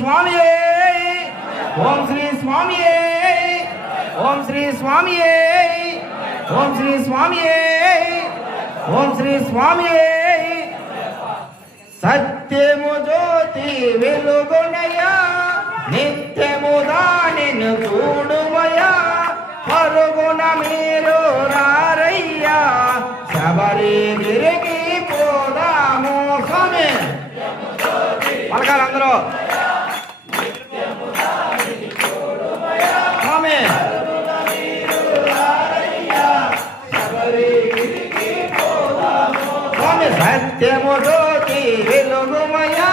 స్వామియే ఓం శ్రీ స్వామియే ఓం శ్రీ స్వామియే ఓం శ్రీ స్వామియే ఓం శ్రీ స్వామియే సత్యము జ్యోతి వెలుగునయా నిత్యము దానిని చూడుమయా పరుగున మీరు రారయ్యా శబరిగిరికి పోదాము స్వామి పలకాలి అందరూ స్వామి స్వామి సత్యము జ్యోతి వెలుగుమయా